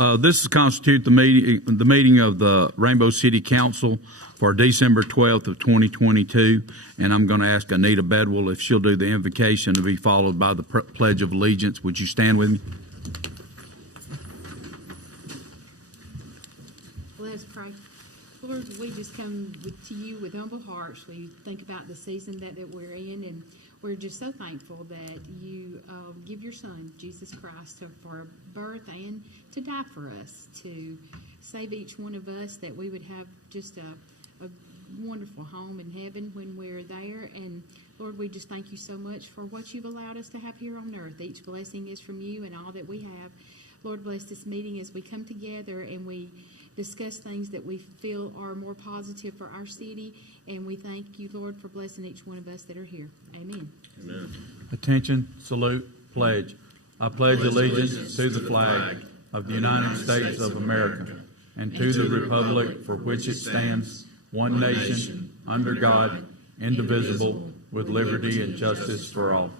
This is constitute the meeting of the Rainbow City Council for December 12th of 2022, and I'm going to ask Anita Bedwell if she'll do the invocation to be followed by the Pledge of Allegiance. Would you stand with me? Let us pray. Lord, we just come to you with humble hearts. We think about the season that we're in, and we're just so thankful that you give your Son, Jesus Christ, for birth and to die for us, to save each one of us, that we would have just a wonderful home in heaven when we're there. And Lord, we just thank you so much for what you've allowed us to have here on earth. Each blessing is from you and all that we have. Lord, bless this meeting as we come together and we discuss things that we feel are more positive for our city. And we thank you, Lord, for blessing each one of us that are here. Amen. Amen. Attention, salute, pledge. I pledge allegiance to the flag of the United States of America and to the republic for which it stands, one nation, under God, indivisible, with liberty and justice for all.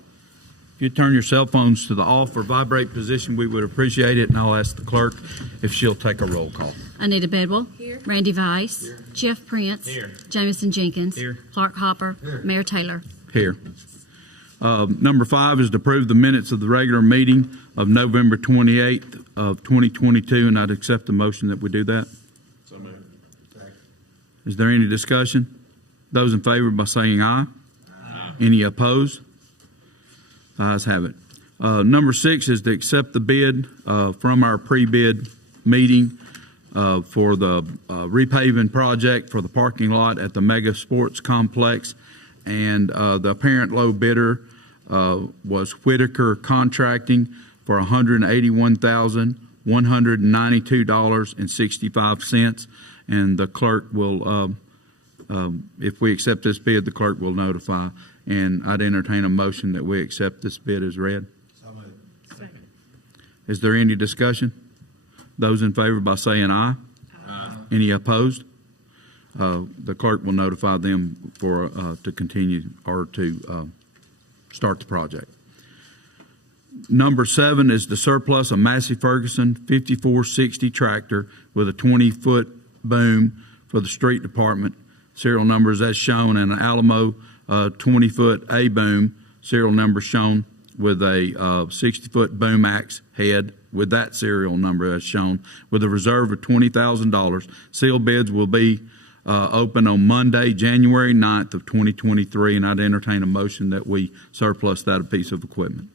If you turn your cell phones to the off or vibrate position, we would appreciate it, and I'll ask the clerk if she'll take a roll call. Anita Bedwell. Here. Randy Weiss. Here. Jeff Prince. Here. Jameson Jenkins. Here. Clark Hopper. Here. Mayor Taylor. Here. Number 5 is to approve the minutes of the regular meeting of November 28th of 2022, and I'd accept the motion that we do that. So moved. Is there any discussion? Those in favor by saying aye. Aye. Any opposed? Ayes have it. Number 6 is to accept the bid from our pre-bid meeting for the repaving project for the parking lot at the Mega Sports Complex. And the apparent low bidder was Whitaker Contracting for $181,192.65. And the clerk will, if we accept this bid, the clerk will notify. And I'd entertain a motion that we accept this bid as read. Second. Is there any discussion? Those in favor by saying aye. Aye. Any opposed? The clerk will notify them for to continue or to start the project. Number 7 is the surplus of Massey Ferguson 5460 tractor with a 20-foot boom for the street department. Serial numbers as shown, and an Alamo 20-foot A boom, serial number shown, with a 60-foot boom axe head with that serial number as shown, with a reserve of $20,000. Sealed bids will be open on Monday, January 9th of 2023, and I'd entertain a motion that we surplus that piece of equipment.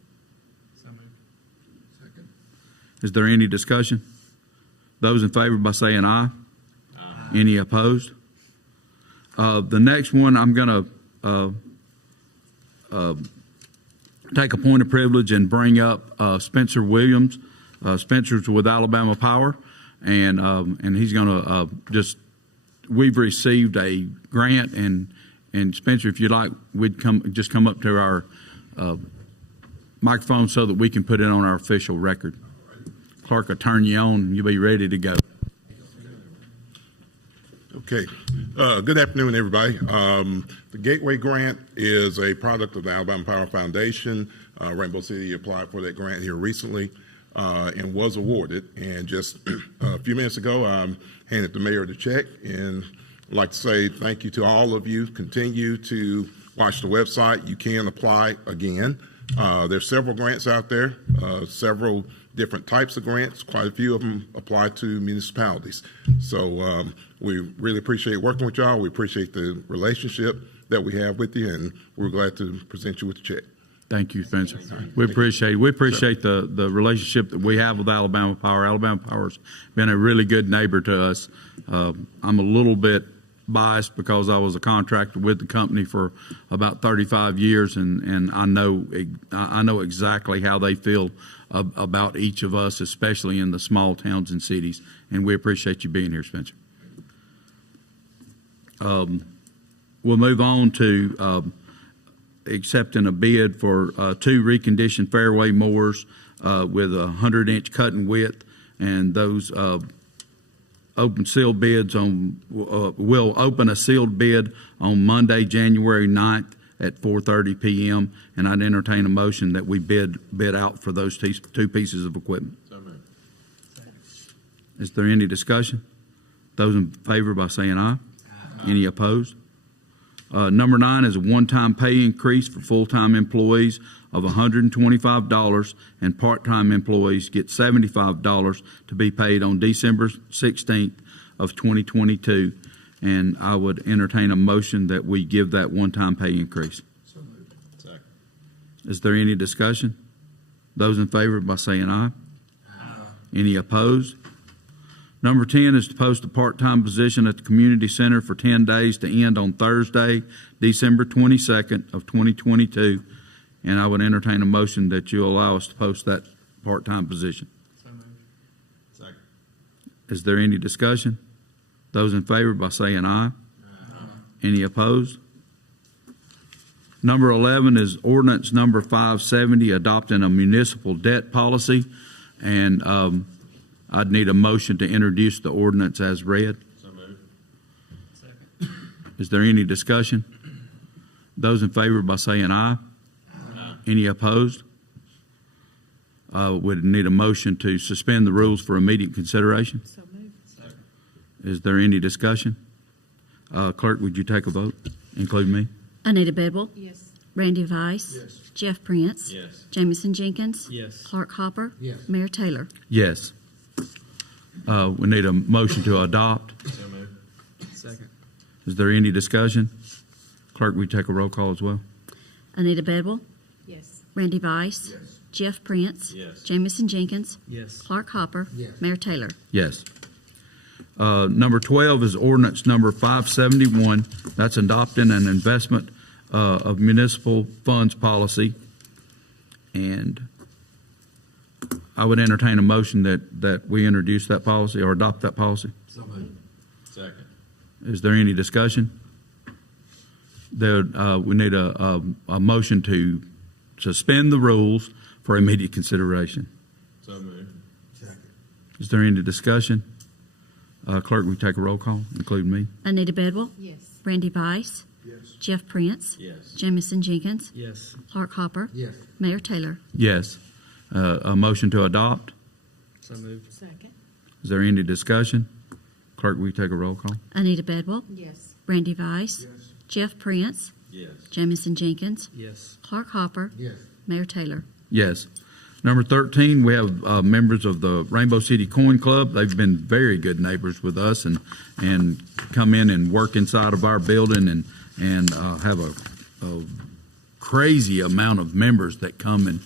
So moved. Second. Is there any discussion? Those in favor by saying aye. Aye. Any opposed? The next one, I'm going to take a point of privilege and bring up Spencer Williams. Spencer's with Alabama Power, and he's going to we've received a grant, and Spencer, if you'd like, we'd come up to our microphone so that we can put it on our official record. Clerk will turn you on, and you'll be ready to go. Okay. Good afternoon, everybody. The Gateway Grant is a product of the Alabama Power Foundation. Rainbow City applied for that grant here recently and was awarded. And just a few minutes ago, I handed the mayor the check, and I'd like to say thank you to all of you. Continue to watch the website. You can apply again. There's several grants out there, several different types of grants. Quite a few of them apply to municipalities. So we really appreciate working with y'all. We appreciate the relationship that we have with you, and we're glad to present you with the check. Thank you, Spencer. We appreciate it. We appreciate the relationship that we have with Alabama Power. Alabama Power's been a really good neighbor to us. I'm a little bit biased because I was a contractor with the company for about 35 years, and I know exactly how they feel about each of us, especially in the small towns and cities. And we appreciate you being here, Spencer. We'll move on to accepting a bid for 2 reconditioned fairway mowers with a 100-inch cutting width, and those open sealed bids on will open a sealed bid on Monday, January 9th at 4:30 p.m. and I'd entertain a motion that we bid out for those 2 pieces of equipment. So moved. Is there any discussion? Those in favor by saying aye. Any opposed? Number 9 is a one-time pay increase for full-time employees of $125, and part-time employees get $75 to be paid on December 16th of 2022. And I would entertain a motion that we give that one-time pay increase. So moved. Second. Is there any discussion? Those in favor by saying aye. Any opposed? Number 10 is to post a part-time position at the community center for 10 days to end on Thursday, December 22nd of 2022. And I would entertain a motion that you allow us to post that part-time position. So moved. Second. Is there any discussion? Those in favor by saying aye. Any opposed? Number 11 is ordinance number 570, adopting a municipal debt policy. And I'd need a motion to introduce the ordinance as read. So moved. Second. Is there any discussion? Those in favor by saying aye. Any opposed? Would need a motion to suspend the rules for immediate consideration. So moved. Second. Is there any discussion? Clerk, would you take a vote? Include me? Anita Bedwell, Yes. Randy Vice, Yes. Jeff Prince, Yes. Jamison Jenkins, Yes. Clark Hopper, Yes. Mayor Taylor. Yes. We need a motion to adopt. So moved. Second. Is there any discussion? Clerk, we take a roll call as well? Anita Bedwell, Yes. Randy Vice, Yes. Jeff Prince, Yes. Jamison Jenkins, Yes. Clark Hopper, Yes. Mayor Taylor. Yes. Number 12 is ordinance number 571. That's adopting an investment of municipal funds policy. And I would entertain a motion that we introduce that policy or adopt that policy. So moved. Second. Is there any discussion? We need a motion to suspend the rules for immediate consideration. So moved. Second. Is there any discussion? Clerk, we take a roll call, include me. Anita Bedwell, Yes. Randy Vice, Yes. Jeff Prince, Yes. Jamison Jenkins, Yes. Clark Hopper, Yes. Mayor Taylor. Yes. A motion to adopt. So moved. Second. Is there any discussion? Clerk, will you take a roll call? Anita Bedwell, Yes. Randy Vice, Yes. Jeff Prince, Yes. Jamison Jenkins, Yes. Clark Hopper, Yes. Mayor Taylor. Yes. Number 13, we have members of the Rainbow City Coin Club. They've been very good neighbors with us and come in and work inside of our building and have a crazy amount of members that come and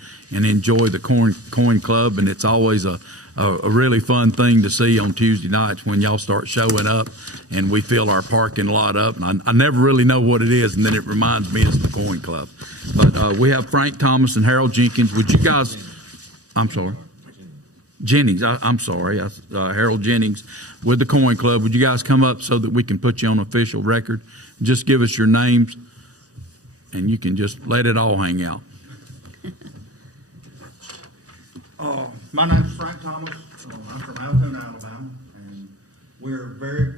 enjoy the Coin Club. And it's always a really fun thing to see on Tuesday nights when y'all start showing up and we fill our parking lot up. And I never really know what it is, and then it reminds me it's the Coin Club. But we have Frank Thomas and Harold Jenkins. Would you guys... I'm sorry. Jennings, I'm sorry. Harold Jennings with the Coin Club. Would you guys come up so that we can put you on official record? Just give us your names, and you can just let it all hang out. My name's Frank Thomas. I'm from Altoona, Alabama, and we're very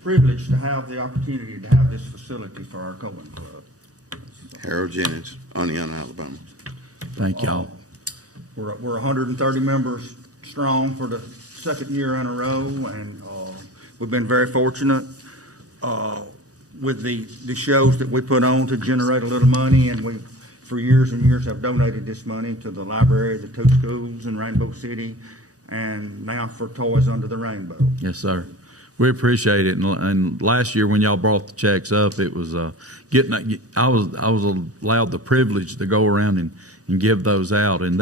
privileged to have the opportunity to have this facility for our Coin Club. Harold Jennings, Oneonta, Alabama. Thank y'all. We're 130 members strong for the second year in a row, and we've been very fortunate with the shows that we put on to generate a little money, and we, for years and years, have donated this money to the library, the two schools in Rainbow City, and now for Toys Under the Rainbow. Yes, sir. We appreciate it. And last year when y'all brought the checks up, it was I was allowed the privilege to go around and give those out, and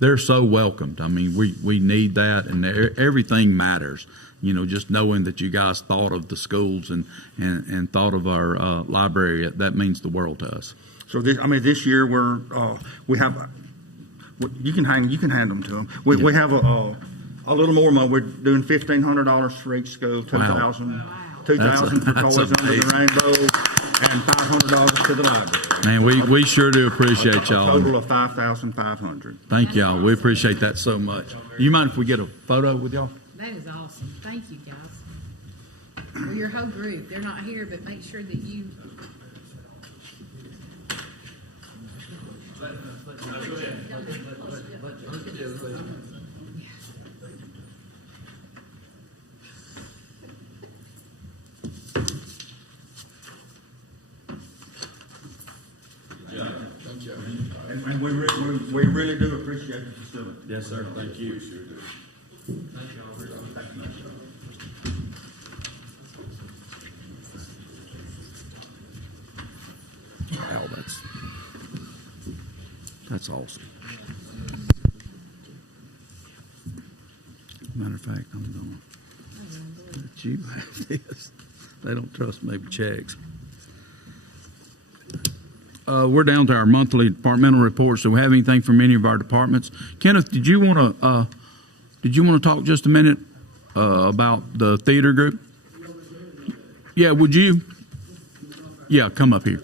they're so welcomed. I mean, we need that, and everything matters. You know, just knowing that you guys thought of the schools and thought of our library, that means the world to us. So this year we have you can hand them to them. We have a little more money. We're doing $1,500 for each school, $2,000 for That's Toys Under amazing. the Rainbow, and $500 to the library. Man, we sure do appreciate A y'all. total of $5,500. Thank y'all. We appreciate that so much. You mind if we get a photo with y'all? That is awesome. Thank you, guys. Well, your whole group. They're not here, but make sure that you. And we really do appreciate the facility. Yes, sir. Thank you. Wow, that's awesome. Matter of fact, I'm gonna let you have this. They don't trust me with checks. We're down to our monthly departmental reports. Do we have anything from any of our departments? Kenneth, did you want to talk just a minute about the theater group? Yeah, would you? Yeah, come up here.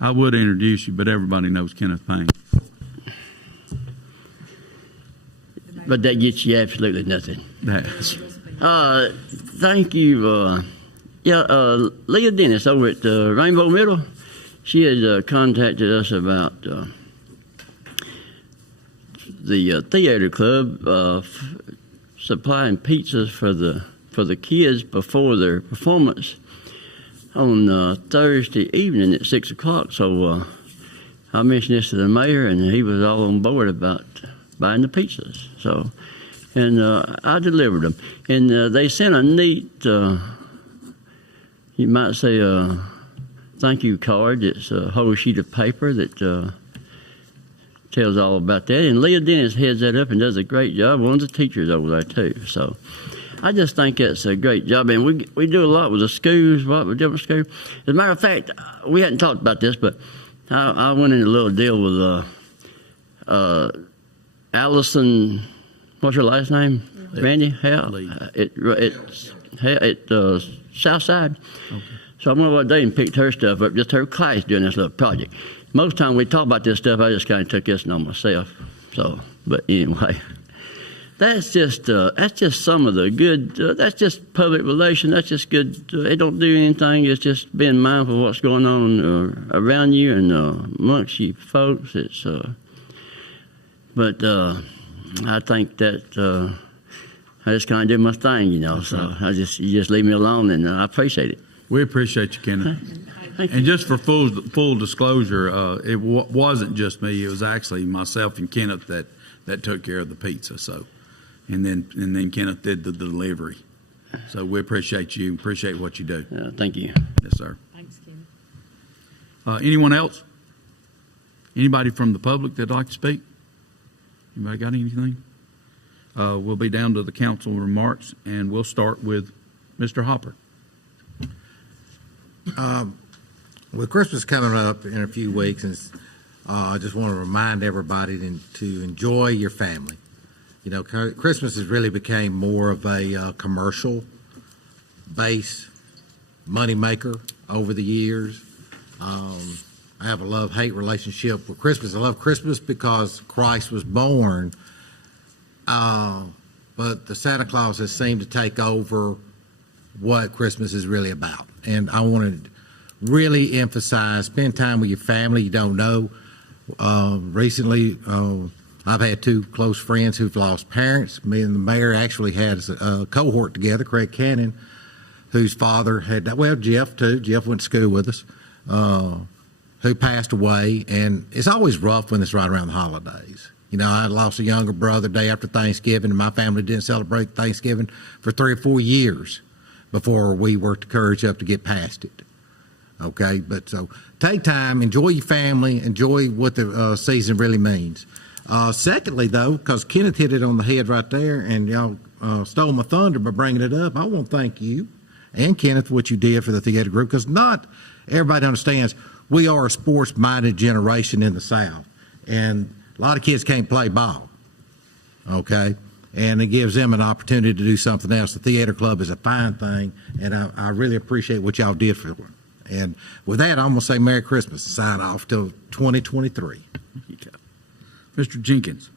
I would introduce you, but everybody knows Kenneth Payne. But that gets you absolutely nothing. That's Thank you. Leah Dennis over at Rainbow Middle, she had contacted us about the theater club supplying pizzas for the kids before their performance on Thursday evening at 6 o'clock. So I mentioned this to the mayor, and he was all on board about buying the pizzas. So, and I delivered them, and they sent a neat, you might say, thank you card. It's a whole sheet of paper that tells all about that. And Leah Dennis heads that up and does a great job. One of the teachers over there too. So I just think that's a great job. And we do a lot with the schools, with different schools. As a matter of fact, we hadn't talked about this, but I went in a little deal with Allison, what's her last name? Randy? Hell, at Southside. Okay. So I went over there and picked her stuff up, just her class doing this little project. Most time we talk about this stuff, I just kind of took this on myself. So, but anyway, that's just some of the good. That's just public relations. That's just good. It don't do anything. It's just being mindful of what's going on around you and amongst you folks. It's but I think that I just kind of do my thing, you know. That's so right. You just leave me alone, and I appreciate it. We appreciate you, Kenneth. And just for full disclosure, it wasn't just me. It was actually myself and Kenneth that took care of the pizza. So, and then Kenneth did the delivery. So we appreciate you. Appreciate what you do. Thank you. Yes, sir. Thanks, Kenneth. Anyone else? Anybody from the public that'd like to speak? Anybody got anything? We'll be down to the council remarks, and we'll start with Mr. Hopper. With Christmas coming up in a few weeks, and I just want to remind everybody to enjoy your family. You know, Christmas has really became more of a commercial base money maker over the years. I have a love-hate relationship with Christmas. I love Christmas because Christ was born, but the Santa Claus has seemed to take over what Christmas is really about. And I want to really emphasize, spend time with your family you don't know. Recently, I've had two close friends who've lost parents. Me and the mayor actually had a cohort together, Craig Cannon, whose father had, well, Jeff too. Jeff went to school with us, who passed away. And it's always rough when it's right around the holidays. You know, I lost a younger brother day after Thanksgiving, and my family didn't celebrate Thanksgiving for 3 or 4 years before we worked the courage up to get past it. Okay, but so take time, enjoy your family, enjoy what the season really means. Secondly, though, because Kenneth hit it on the head right there, and y'all stole my thunder by bringing it up, I want to thank you and Kenneth for what you did for the theater group, because not everybody understands we are a sports-minded generation in the South, and a lot of kids can't play ball. Okay. And it gives them an opportunity to do something else. The theater club is a fine thing, and I really appreciate what y'all did for them. And with that, I'm going to say Merry Christmas and sign off till 2023. Mr. Jenkins.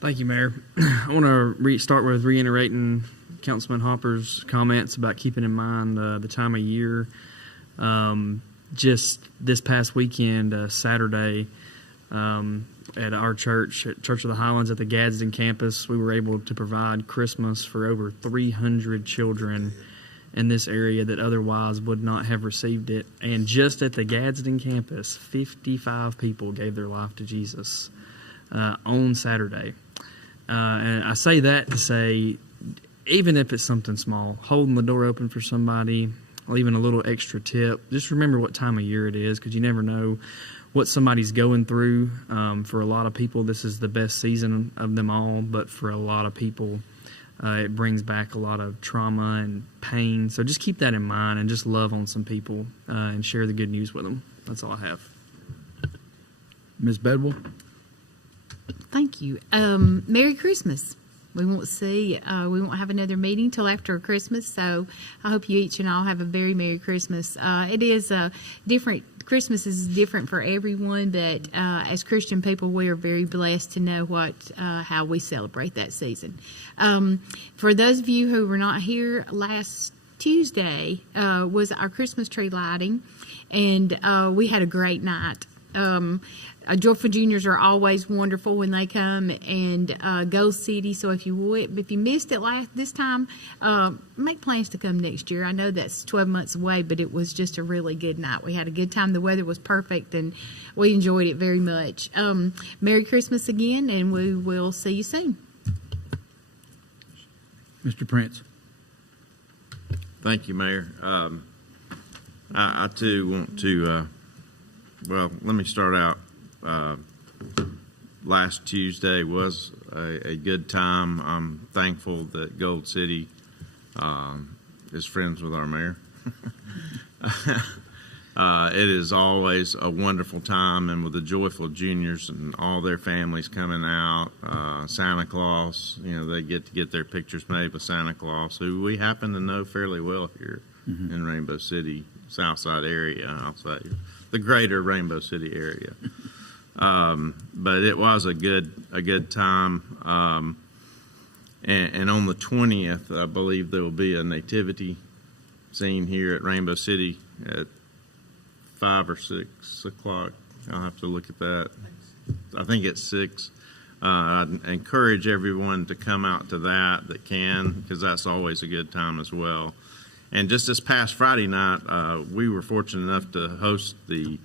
Thank you, Mayor. I want to start with reiterating Councilman Hopper's comments about keeping in mind the time of year. Just this past weekend, Saturday, at our church, at Church of the Highlands at the Gadsden campus, we were able to provide Christmas for over 300 children in this area that otherwise would not have received it. And just at the Gadsden campus, 55 people gave their life to Jesus on Saturday. And I say that to say, even if it's something small, holding the door open for somebody, leaving a little extra tip, just remember what time of year it is, because you never know what somebody's going through. For a lot of people, this is the best season of them all, but for a lot of people, it brings back a lot of trauma and pain. So just keep that in mind and just love on some people and share the good news with them. That's all I have. Ms. Bedwell? Thank you. Merry Christmas. We won't have another meeting till after Christmas, so I hope you each and all have a very Merry Christmas. It is different. Christmas is different for everyone, but as Christian people, we are very blessed to know how we celebrate that season. For those of you who were not here, last Tuesday was our Christmas tree lighting, and we had a great night. Joyful Juniors are always wonderful when they come, and Gold City. So if you missed it this time, make plans to come next year. I know that's 12 months away, but it was just a really good night. We had a good time. The weather was perfect, and we enjoyed it very much. Merry Christmas again, and we will see you soon. Mr. Prince? Thank you, Mayor. I too want to, let me start out. Last Tuesday was a good time. I'm thankful that Gold City is friends with our mayor. It is always a wonderful time, and with the Joyful Juniors and all their families coming out, Santa Claus, they get to get their pictures made with Santa Claus, who we happen to know fairly well here in Rainbow City, Southside area, I'll say, the greater Rainbow City area. But it was a good time. And on the 20th, I believe there will be a nativity scene here at Rainbow City at 5 or 6 o'clock. I'll have to look at that. I think it's 6. I'd encourage everyone to come out to that can, because that's always a good time as well. And just this past Friday night, we were fortunate enough to host the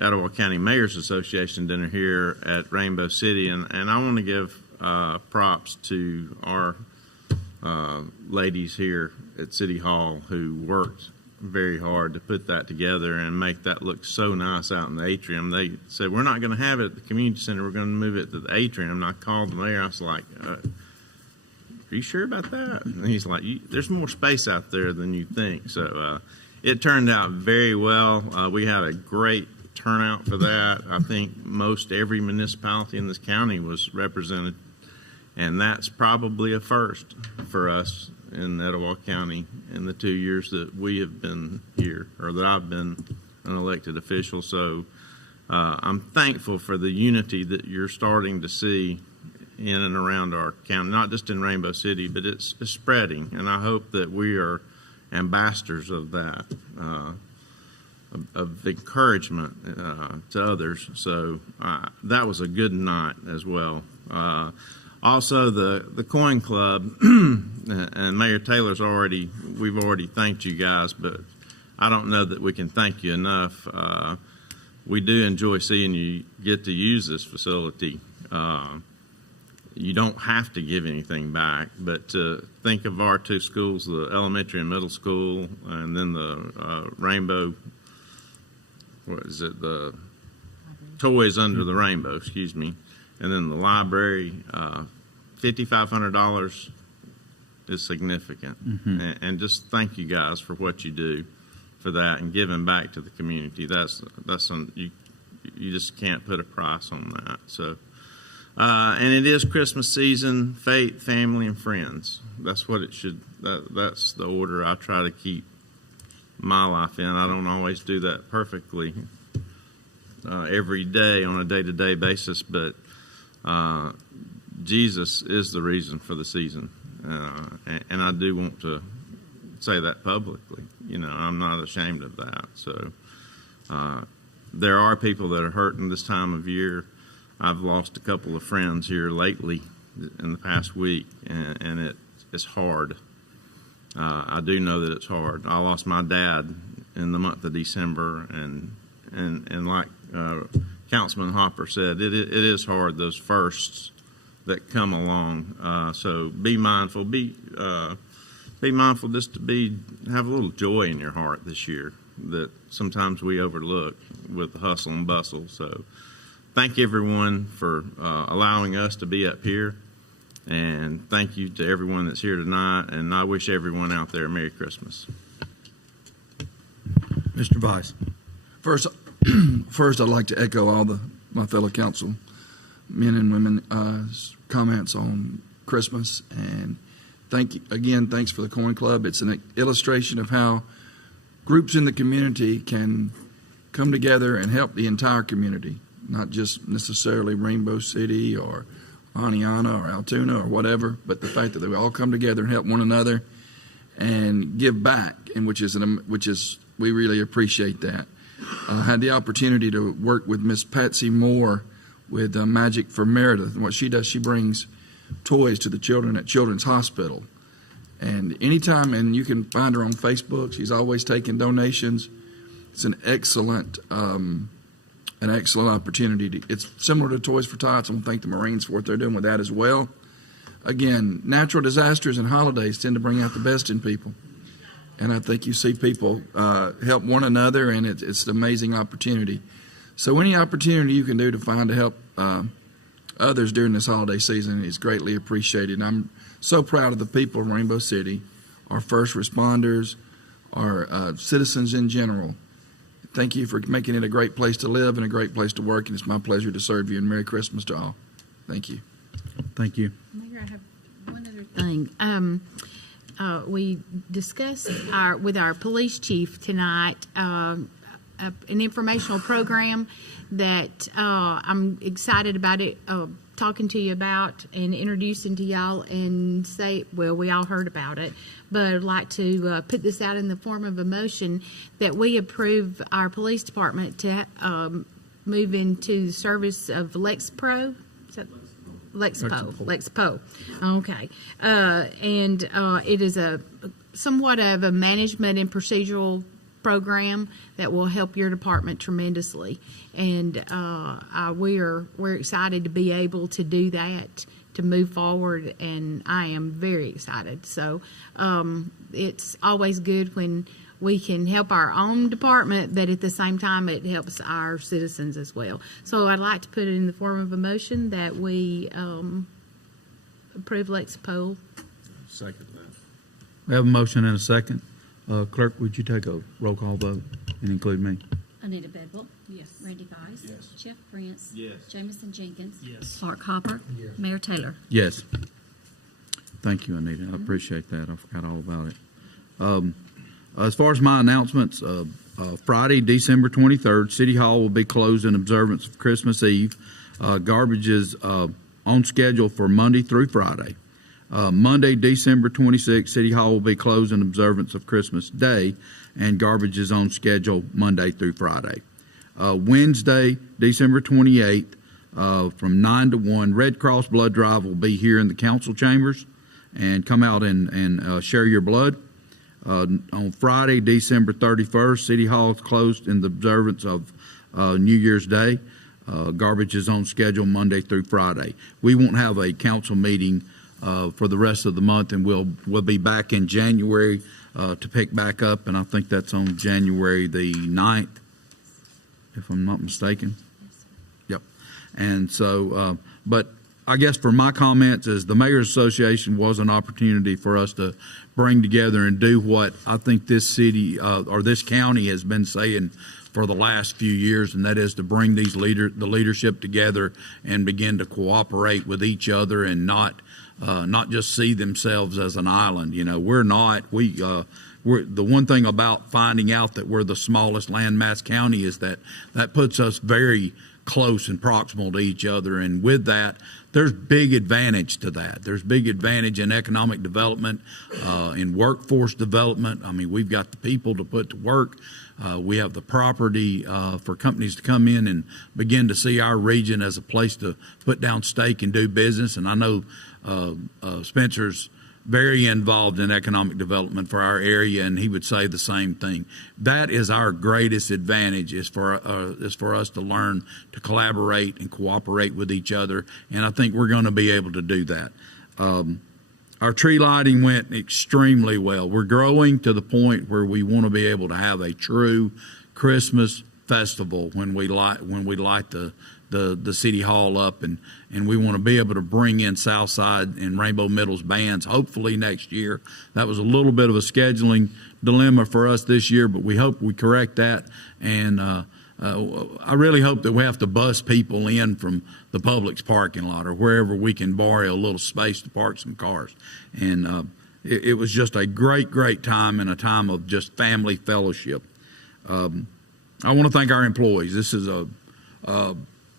Etowah County Mayors Association dinner here at Rainbow City, and I want to give props to our ladies here at City Hall who worked very hard to put that together and make that look so nice out in the atrium. They said, we're not going to have it at the community center, we're going to move it to the atrium. And I called the mayor, I was like, are you sure about that? And he's like, there's more space out there than you think. So it turned out very well. We had a great turnout for that. I think most every municipality in this county was represented, and that's probably a first for us in Etowah County in the 2 years that we have been here, or that I've been an elected official. So I'm thankful for the unity that you're starting to see in and around our county, not just in Rainbow City, but it's spreading, and I hope that we are ambassadors of that, of encouragement to others. So that was a good night as well. Also, the Coin Club, and Mayor Taylor's we've already thanked you guys, but I don't know that we can thank you enough. We do enjoy seeing you get to use this facility. You don't have to give anything back, but to think of our two schools, the elementary and middle school, and then the Rainbow, the Toys Under the Rainbow, excuse me, and then the library, $5,500 is significant. And just thank you guys for what you do for that and giving back to the community. That's you just can't put a price on that. So, and it is Christmas season, faith, family, and friends. That's what it should. That's the order I try to keep my life in. I don't always do that perfectly every day on a day-to-day basis, but Jesus is the reason for the season, and I do want to say that publicly. I'm not ashamed of that. So there are people that are hurting this time of year. I've lost a couple of friends here lately in the past week, and it's hard. I do know that it's hard. I lost my dad in the month of December, and like Councilman Hopper said, it is hard, those firsts that come along. So be mindful. Be mindful just to have a little joy in your heart this year that sometimes we overlook with the hustle and bustle. So thank everyone for allowing us to be up here. And thank you to everyone that's here tonight. And I wish everyone out there a Merry Christmas. Mr. Vice. First, I'd like to echo all my fellow council men and women comments on Christmas, and thanks for the Coin Club. It's an illustration of how groups in the community can come together and help the entire community, not just necessarily Rainbow City or Aniana or Altoona or whatever, but the fact that they all come together and help one another and give back, and which is we really appreciate that. I had the opportunity to work with Miss Patsy Moore with Magic for Meredith, and what she does, she brings toys to the children at Children's Hospital. And anytime, and you can find her on Facebook, she's always taking donations. It's an excellent opportunity. It's similar to Toys for Tots. I want to thank the Marines for what they're doing with that as well. Again, natural disasters and holidays tend to bring out the best in people. And I think you see people help one another, and it's an amazing opportunity. So any opportunity you can do to find to help others during this holiday season is greatly appreciated. And I'm so proud of the people of Rainbow City, our first responders, our citizens in general. Thank you for making it a great place to live and a great place to work, and it's my pleasure to serve you, and Merry Christmas to all. Thank you. Thank you. Mayor, I have one other thing. We discussed with our police chief tonight an informational program that I'm excited about it, talking to you about and introducing to y'all, and say, well, we all heard about it, but I'd like to put this out in the form of a motion that we approve our police department to move into the service of LexPro. Is that Lexpo. Okay. And it is somewhat of a management and procedural program that will help your department tremendously. And we're excited to be able to do that, to move forward, and I am very excited. So it's always good when we can help our own department, but at the same time it helps our citizens as well. So I'd like to put it in the form of a motion that we approve LexPo. Second that. We have a motion and a second. Clerk, would you take a roll call vote and include me? Anita Bedwell. Yes. Randy Vice. Yes. Jeff Prince. Yes. Jamison Jenkins. Yes. Clark Hopper. Mayor Taylor. Yes. Thank you, Anita. I appreciate that. I forgot all about it. As far as my announcements, Friday, December 23rd, City Hall will be closed in observance of Christmas Eve. Garbage is on schedule for Monday through Friday. Monday, December 26th, City Hall will be closed in observance of Christmas Day, and garbage is on schedule Monday through Friday. Wednesday, December 28th, from 9 to 1, Red Cross Blood Drive will be here in the council chambers, and come out and share your blood. On Friday, December 31st, City Hall is closed in the observance of New Year's Day. Garbage is on schedule Monday through Friday. We won't have a council meeting for the rest of the month, and we'll be back in January to pick back up, and I think that's on January the 9th, if I'm not mistaken. Yep. And so, but I guess for my comments is the Mayor's Association was an opportunity for us to bring together and do what I think this city or this county has been saying for the last few years, and that is to bring the leadership together and begin to cooperate with each other and not just see themselves as an island. You know, we're not. We're the one thing about finding out that we're the smallest landmass county is that puts us very close and proximal to each other. And with that, there's big advantage to that. There's big advantage in economic development, in workforce development. I mean, we've got the people to put to work. We have the property for companies to come in and begin to see our region as a place to put down stake and do business. And I know Spencer's very involved in economic development for our area, and he would say the same thing. That is our greatest advantage, is for us to learn to collaborate and cooperate with each other, and I think we're going to be able to do that. Our tree lighting went extremely well. We're growing to the point where we want to be able to have a true Christmas festival when we light the city hall up, and we want to be able to bring in Southside and Rainbow Middle's bands hopefully next year. That was a little bit of a scheduling dilemma for us this year, but we hope we correct that. And I really hope that we have to bus people in from the Publix parking lot or wherever we can borrow a little space to park some cars. And it was just a great time, and a time of just family fellowship. I want to thank our employees. This is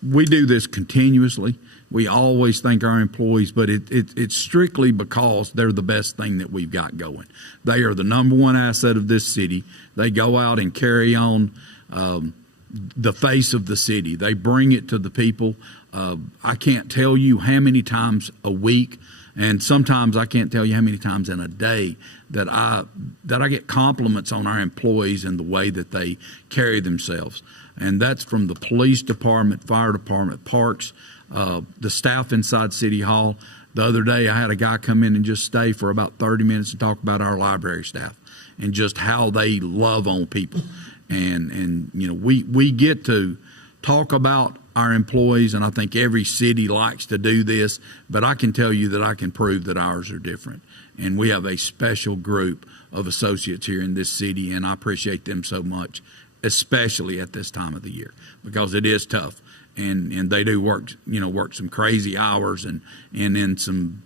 we do this continuously. We always thank our employees, but it's strictly because they're the best thing that we've got going. They are the number one asset of this city. They go out and carry on the face of the city. They bring it to the people. I can't tell you how many times a week, and sometimes I can't tell you how many times in a day that I get compliments on our employees and the way that they carry themselves. And that's from the police department, fire department, parks, the staff inside City Hall. The other day I had a guy come in and just stay for about 30 minutes and talk about our library staff and just how they love on people. And you know, we get to talk about our employees, and I think every city likes to do this, but I can tell you that I can prove that ours are different. And we have a special group of associates here in this city, and I appreciate them so much, especially at this time of the year, because it is tough. And they do work some crazy hours and in some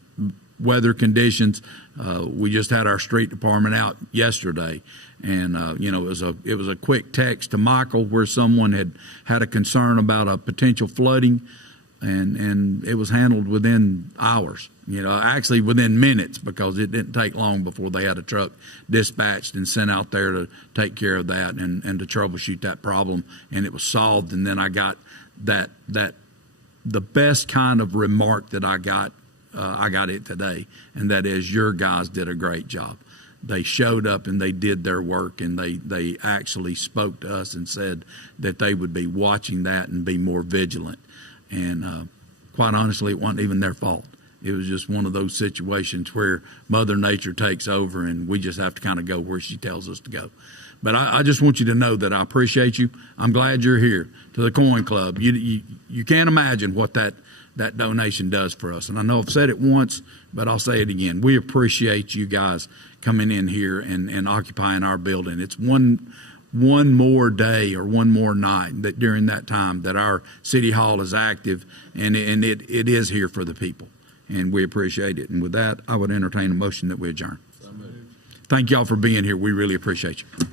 weather conditions. We just had our street department out yesterday, and it was a quick text to Michael where someone had a concern about a potential flooding, and it was handled within hours. Actually within minutes, because it didn't take long before they had a truck dispatched and sent out there to take care of that and to troubleshoot that problem, and it was solved. And then I got that the best kind of remark that I got it today, and that is, your guys did a great job. They showed up and they did their work, and they actually spoke to us and said that they would be watching that and be more vigilant. And quite honestly, it wasn't even their fault. It was just one of those situations where Mother Nature takes over, and we just have to kind of go where she tells us to go. But I just want you to know that I appreciate you. I'm glad you're here to the Coin Club. You can't imagine what that donation does for us. And I know I've said it once, but I'll say it again. We appreciate you guys coming in here and occupying our building. It's one more day or one more night that during that time that our City Hall is active, and it is here for the people. And we appreciate it. And with that, I would entertain a motion that we adjourn. Thank y'all for being here. We really appreciate you.